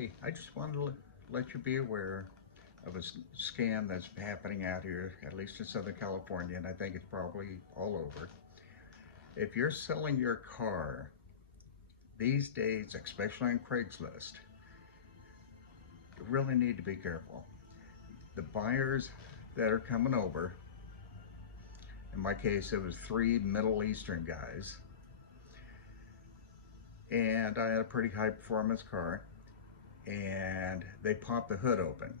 Hey, I just wanted to let you be aware of a scam that's happening out here, at least in Southern California, and I think it's probably all over. If you're selling your car these days, especially on Craigslist, you really need to be careful. The buyers that are coming over, in my case, it was three Middle Eastern guys, and I had a pretty high performance car, and they popped the hood open.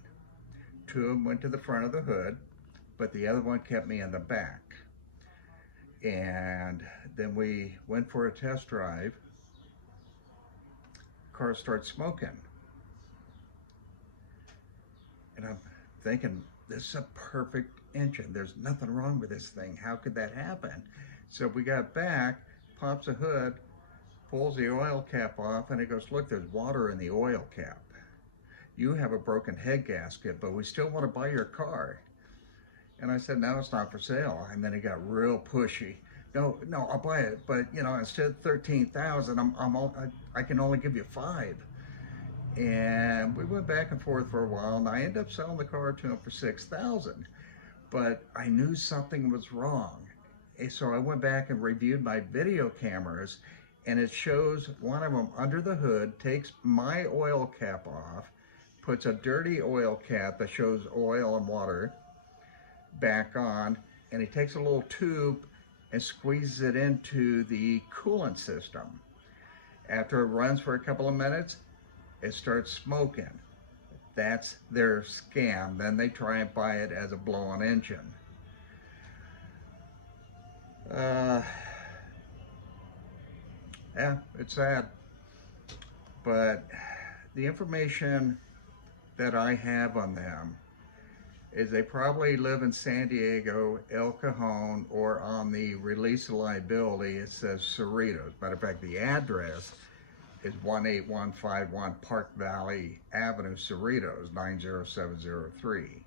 Two of them went to the front of the hood, but the other one kept me in the back. And then we went for a test drive. Car starts smoking. And I'm thinking, this is a perfect engine. There's nothing wrong with this thing. How could that happen? So we got back, pops the hood, pulls the oil cap off, and it goes, look, there's water in the oil cap. You have a broken head gasket, but we still want to buy your car. And I said, no, it's not for sale. And then he got real pushy. No, I'll buy it, but instead of 13,000, I can only give you 5. And we went back and forth for a while, and I ended up selling the car to him for 6,000. But I knew something was wrong. And so I went back and reviewed my video cameras, and it shows one of them under the hood takes my oil cap off, puts a dirty oil cap that shows oil and water back on, and he takes a little tube and squeezes it into the coolant system. After it runs for a couple of minutes, it starts smoking. That's their scam. Then they try and buy it as a blow-on engine. Yeah, it's sad. But the information that I have on them is they probably live in San Diego, El Cajon, or on the release of liability, it says Cerritos. Matter of fact, the address is 18151 Park Valley Avenue, Cerritos, 90703.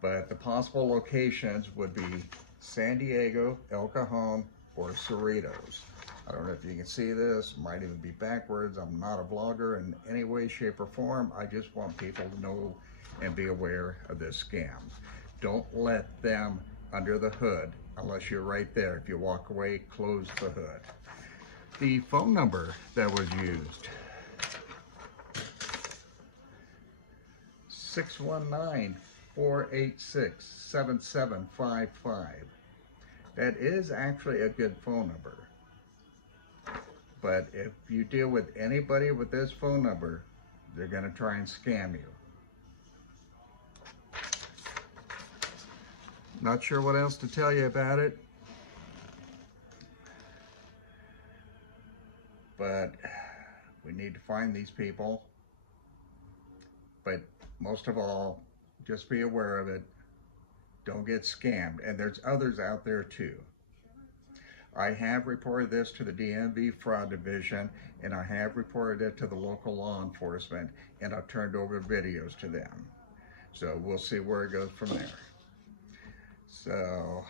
But the possible locations would be San Diego, El Cajon, or Cerritos. I don't know if you can see this, might even be backwards. I'm not a vlogger in any way, shape, or form. I just want people to know and be aware of this scam. Don't let them under the hood unless you're right there. If you walk away, close the hood. The phone number that was used, 619-486-7755. That is actually a good phone number. But if you deal with anybody with this phone number, they're going to try and scam you. Not sure what else to tell you about it, but we need to find these people. But most of all, just be aware of it. Don't get scammed. And there's others out there too. I have reported this to the DMV Fraud Division, and I have reported it to the local law enforcement, and I've turned over videos to them. So we'll see where it goes from there. So,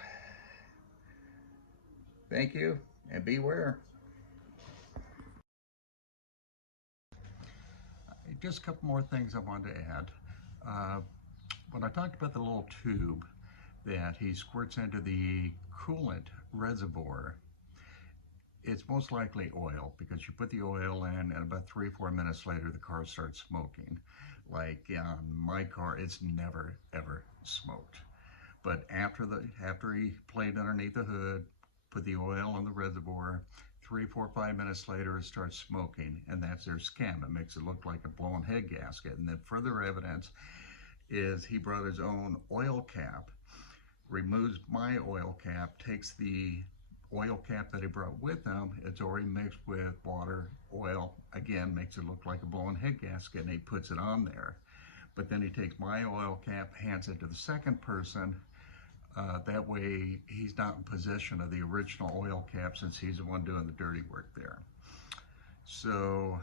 thank you, and beware. Just a couple more things I wanted to add. When I talked about the little tube that he squirts into the coolant reservoir, it's most likely oil, because you put the oil in and about 3 or 4 minutes later the car starts smoking. Like on my car, it's never ever smoked. But after he played underneath the hood, put the oil in the reservoir, 3, 4, 5 minutes later it starts smoking, and that's their scam. It makes it look like a blown head gasket. And then further evidence is he brought his own oil cap, removes my oil cap, takes the oil cap that he brought with him, it's already mixed with water, oil, again makes it look like a blown head gasket, and he puts it on there. But then he takes my oil cap, hands it to the second person. That way he's not in possession of the original oil cap, since he's the one doing the dirty work there. So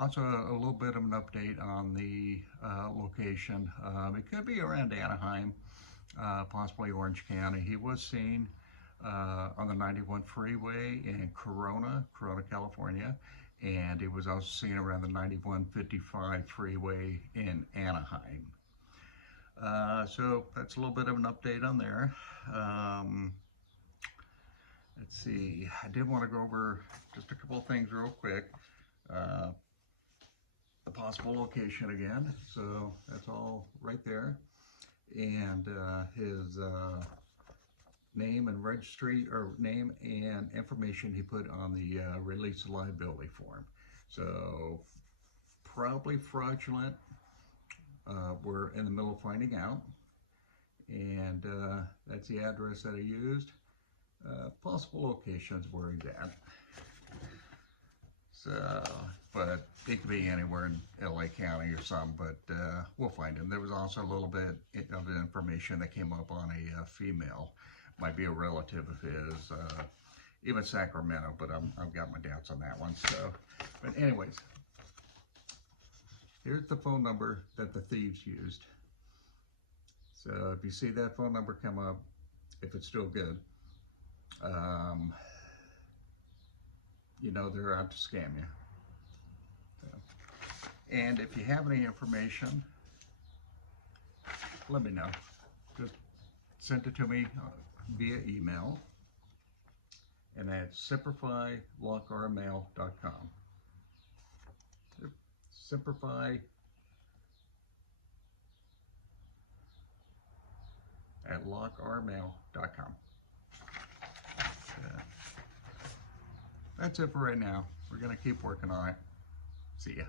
also a little bit of an update on the location. It could be around Anaheim, possibly Orange County. He was seen on the 91 freeway in Corona, California, and it was also seen around the 9155 freeway in Anaheim. So that's a little bit of an update on there. Let's see, I did want to go over just a couple of things real quick. The possible location again, so that's all right there. And his name and registry, or name and information he put on the release of liability form. So probably fraudulent. We're in the middle of finding out. And that's the address that I used. Possible locations where he's at. So, but it could be anywhere in LA County or something, but we'll find him. There was also a little bit of information that came up on a female, might be a relative of his, even Sacramento, but I've got my doubts on that one. So, but anyways, here's the phone number that the thieves used. So if you see that phone number come up, if it's still good, you know they're out to scam you. So, and if you have any information, let me know. Just send it to me via email, and that's simplifylockrmail.com. simplify@lockrmail.com. That's it for right now. We're going to keep working on it. See ya.